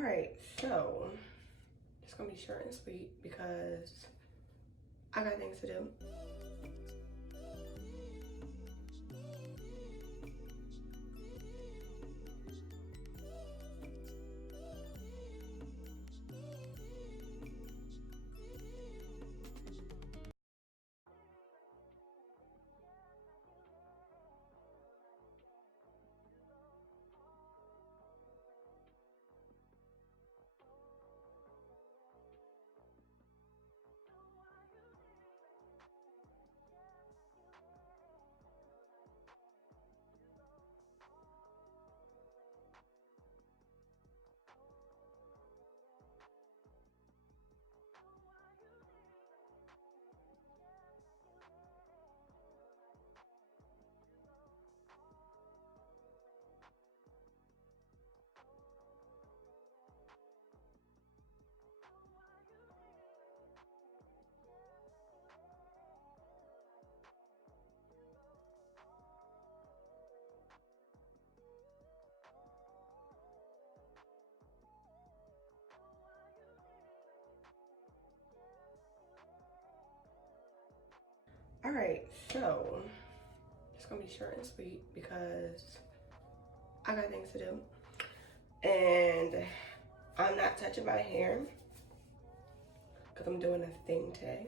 All right, so it's gonna be short and sweet because I got things to do. All right, so it's gonna be short and sweet because I got things to do. And I'm not touching my hair because I'm doing a thing today.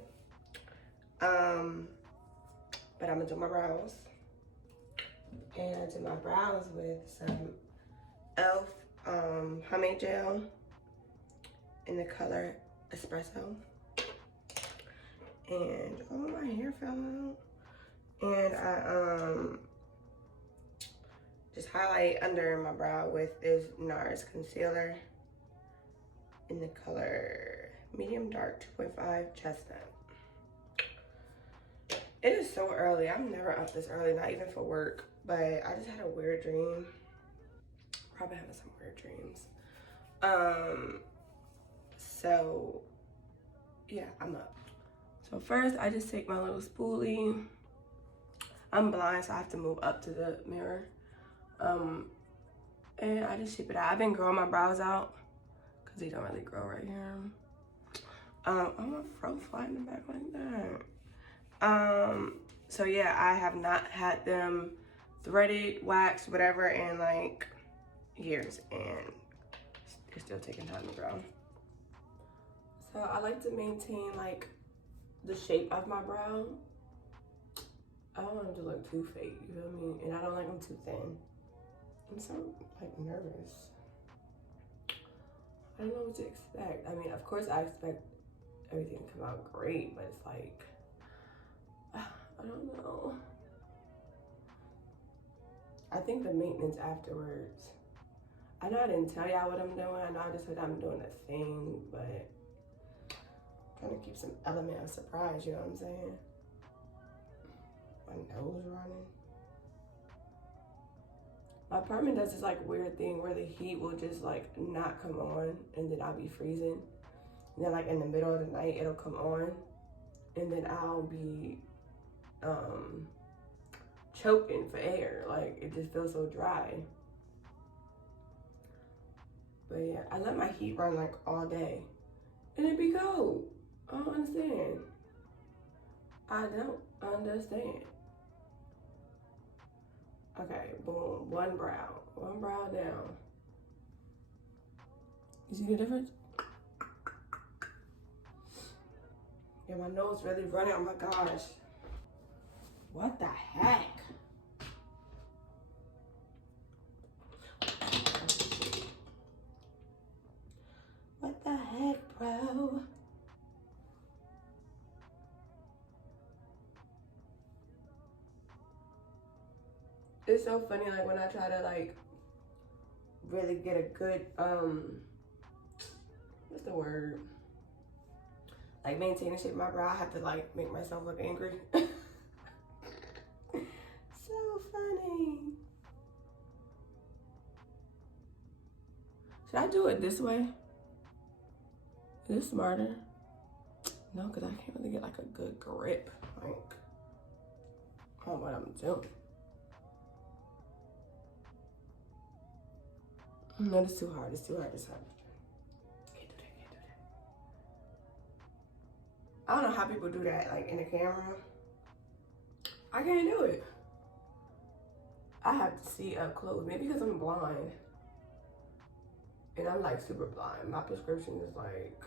But I'm gonna do my brows. And I did my brows with some e.l.f. pomade gel in the color Espresso. And oh, my hair fell out. And I just highlight under my brow with this NARS concealer in the color medium dark 2.5 chestnut. It is so early. I'm never up this early, not even for work, but I just had a weird dream. Probably having some weird dreams. So yeah, I'm up. So first I just take my little spoolie. I'm blind, so I have to move up to the mirror. And I just shape it out. I've been growing my brows out because they don't really grow right here. I'm gonna fro flat in the back like that. So yeah, I have not had them threaded, waxed, whatever in like years, and it's still taking time to grow. So I like to maintain like the shape of my brow. I don't want them to look too fake, you feel me? And I don't like them too thin. I'm so like nervous. I don't know what to expect. I mean, of course I expect everything to come out great, but it's like, I don't know. I think the maintenance afterwards. I know I didn't tell y'all what I'm doing. I know I just said I'm doing a thing, but I'm trying to keep some element of surprise, you know what I'm saying? My nose running. My apartment does this like weird thing where the heat will just like not come on, and then I'll be freezing. And then like in the middle of the night, it'll come on, and then I'll be choking for air. Like it just feels so dry. But yeah, I let my heat run like all day, and it be cold. I don't understand. I don't understand. Okay, boom, one brow down. You see the difference? Yeah, my nose really running, oh my gosh. What the heck? What the heck, bro? It's so funny, like when I try to like really get a good, what's the word? Like maintain the shape of my brow, I have to like make myself look angry. So funny. Should I do it this way? Is this smarter? No, because I can't really get like a good grip, like, on what I'm doing. No, it's too hard, it's too hard, it's hard. I don't know how people do that, like in the camera. I can't do it. I have to see up close, maybe because I'm blind. And I'm like super blind. My prescription is like,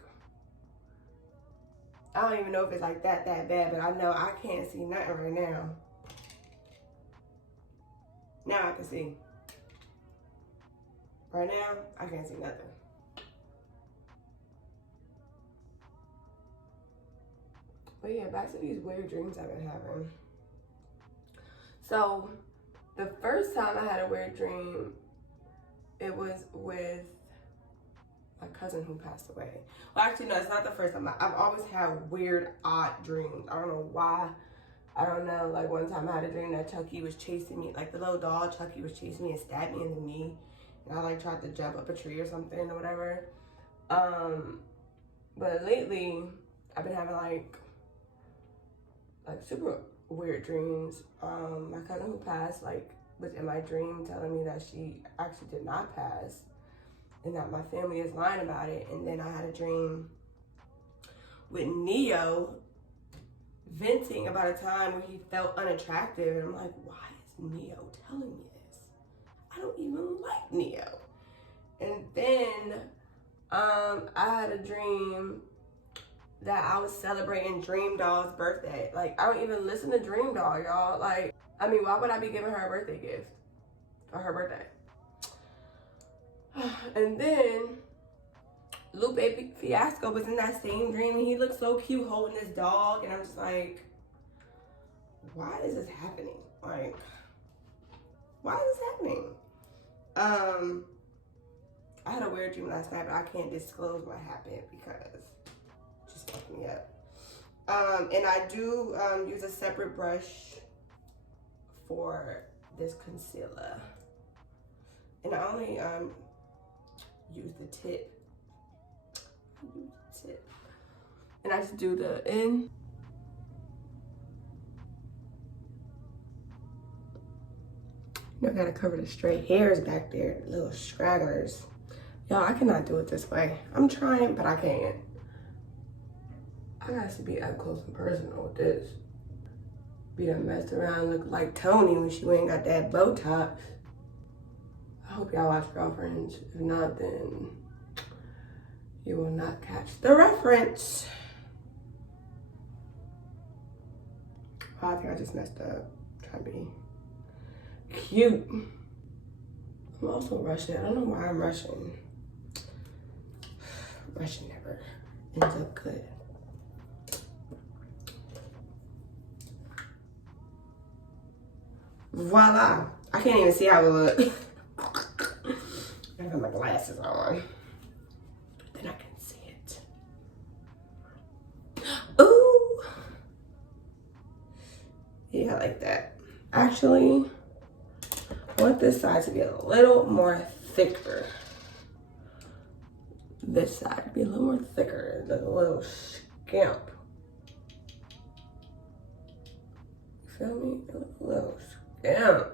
I don't even know if it's like that bad, but I know I can't see nothing right now. Now I can see. Right now, I can't see nothing. But yeah, back to these weird dreams I've been having. So, the first time I had a weird dream, it was with my cousin who passed away. Well, actually, no, it's not the first time. I've always had weird, odd dreams. I don't know why. I don't know. Like, one time I had a dream that Chucky was chasing me. Like, the little dog, Chucky, was chasing me and stabbed me in the knee. And I, like, tried to jump up a tree or something or whatever. But lately, I've been having, like super weird dreams. My cousin who passed, like, was in my dream telling me that she actually did not pass and that my family is lying about it. And then I had a dream with Neo venting about a time where he felt unattractive. And I'm like, why is Neo telling me this? I don't even like Neo. And then I had a dream that I was celebrating Dream Doll's birthday. Like, I don't even listen to Dream Doll, y'all. Like, I mean, why would I be giving her a birthday gift for her birthday? And then Lupe Fiasco was in that same dream, and he looked so cute holding his dog, and I'm just like, why is this happening? Like, why is this happening? I had a weird dream last night, but I can't disclose what happened because it just fucked me up. And I do use a separate brush for this concealer. And I only use the tip. And I just do the in. You know, I gotta cover the stray hairs back there, the little stragglers. Y'all, I cannot do it this way. I'm trying, but I can't. I got to be up close and personal with this. Be done messed around, look like Tony when she ain't got that Botox. I hope y'all watch Girlfriends. If not, then you will not catch the reference. Oh, I think I just messed up. Trying to be cute. I'm also rushing. I don't know why I'm rushing. Rushing never ends up good. Voila. I can't even see how it looks. I got my glasses on. Then I can see it. Ooh. Yeah, I like that. Actually, I want this side to be a little more thicker. This side be a little more thicker, like a little scamp. You feel me? A little scamp.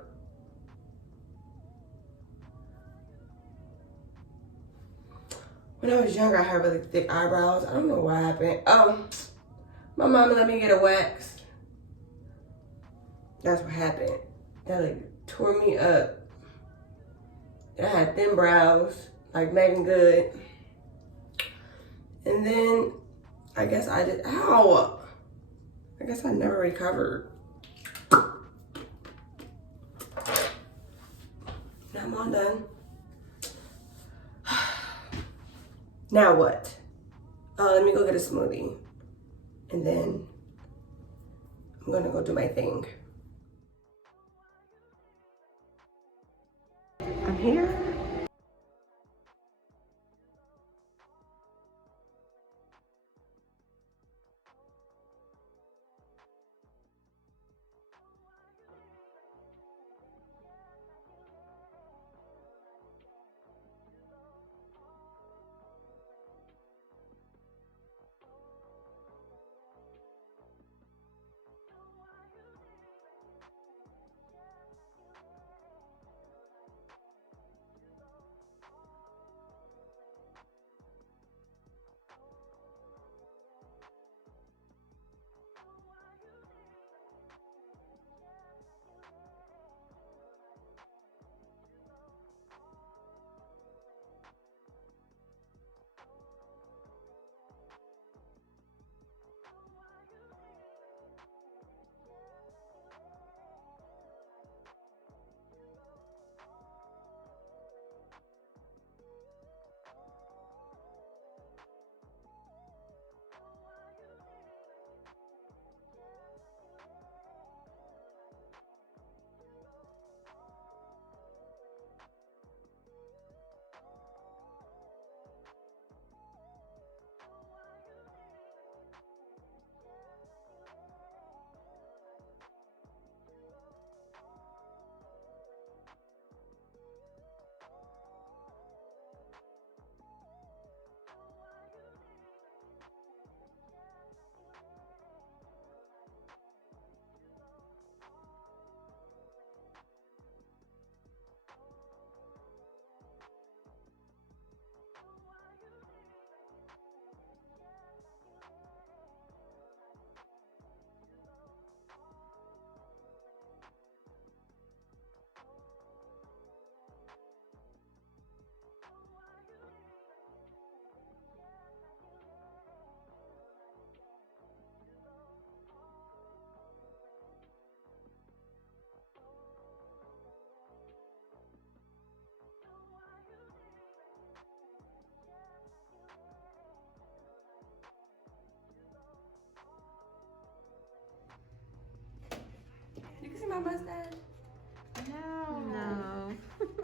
When I was younger, I had really thick eyebrows. I don't know what happened. My mama let me get a wax. That's what happened. That like tore me up. I had thin brows, like Megan Good. And then I guess I did, ow! I guess I never recovered. Now I'm all done. Now what? Let me go get a smoothie. And then I'm gonna go do my thing. I'm here.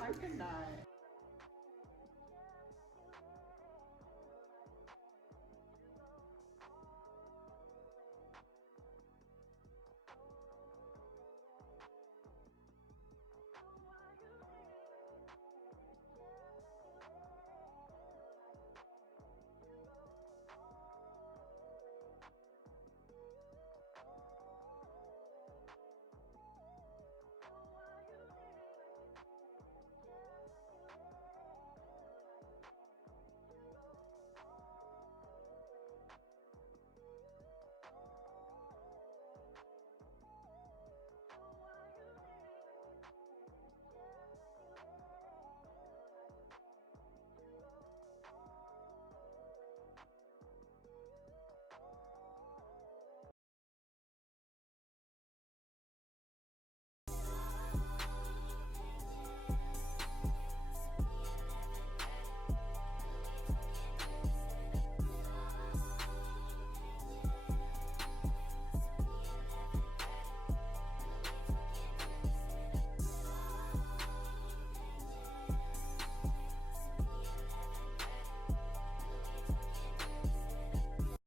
I cannot.